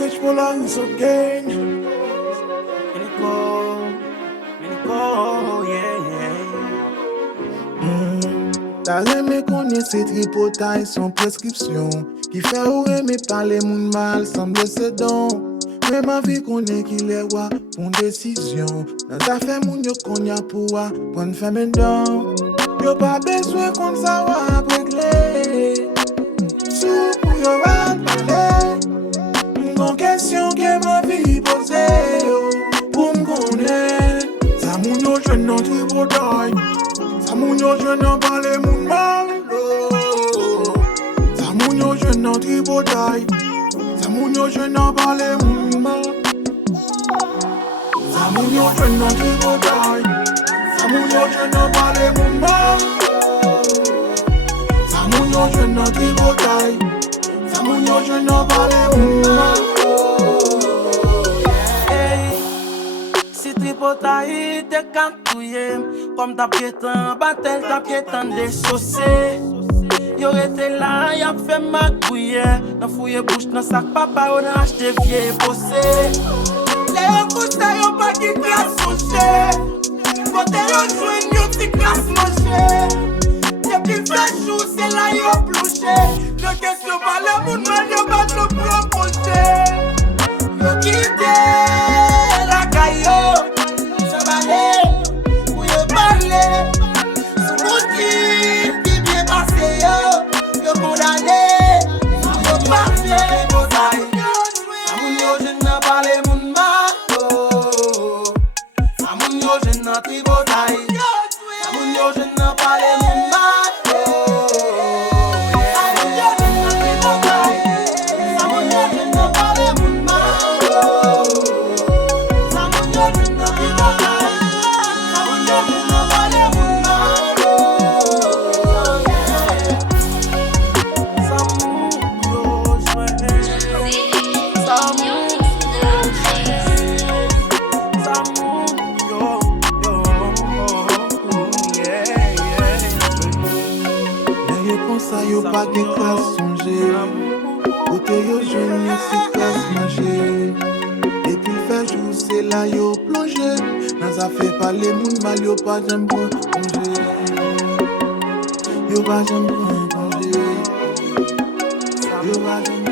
fetch for long so gain. T'as aimé connaître cette hypothèse sans prescription qui fait ou aimer parler moun mal sans me laisser don. Mais ma vie connaît qu'il est roi pour une décision. Dans ta fait moun yo konya pour prendre fait mes dents. Yo pas besoin qu'on savoir régler. Sous pour yo va parler. Mon question que ma vie posée pour me connaître. Ça moun yo jeune dans du bouteille. Ça moun yo jeune dans parler moun mal. Ça moun yo jeune dans du bouteille. Ça moun yo jeune dans parler moun mal. Ça moun yo jeune dans du bouteille. Ça moun yo jeune dans parler moun mal. Ça moun yo jeune dans du bouteille. Ça moun yo jeune dans parler moun mal. Si tripotaille te cantouille, comme ta piéton, battel ta piéton déchaussé. Yo été là, y'a fait ma couille. N'a fouillé bouche dans sac papa, on a acheté vieux bossé. Les coussins y'ont pas qui classe souché. Quand y'ont joué, y'ont petit classe manché. Depuis fait jour, c'est là y'ont plouché. Le question pas le monde, mais y'ont pas de proposer. Yo quitté la caillou, ça va aller, où yo parler. Sous mon qui bien passé yo condamné, yo parfait. Amoun yo jeune n'a parlé moun mal. Amoun yo jeune n'a tribotaille. Amoun yo jeune n'a parlé moun mal. Amoun yo jeune n'a tribotaille. Amoun yo jeune n'a parlé moun mal. Amoun yo jeune n'a tribotaille. Amoun yo jeune n'a parlé moun mal. Ça yo pas de classe songer. Côté yo jeune yo si classe manger. Et puis fait jour c'est là yo plongé. Dans ça fait pas les moun mal yo pas j'aime prendre congé. Yo pas j'aime prendre congé. Yo pas j'aime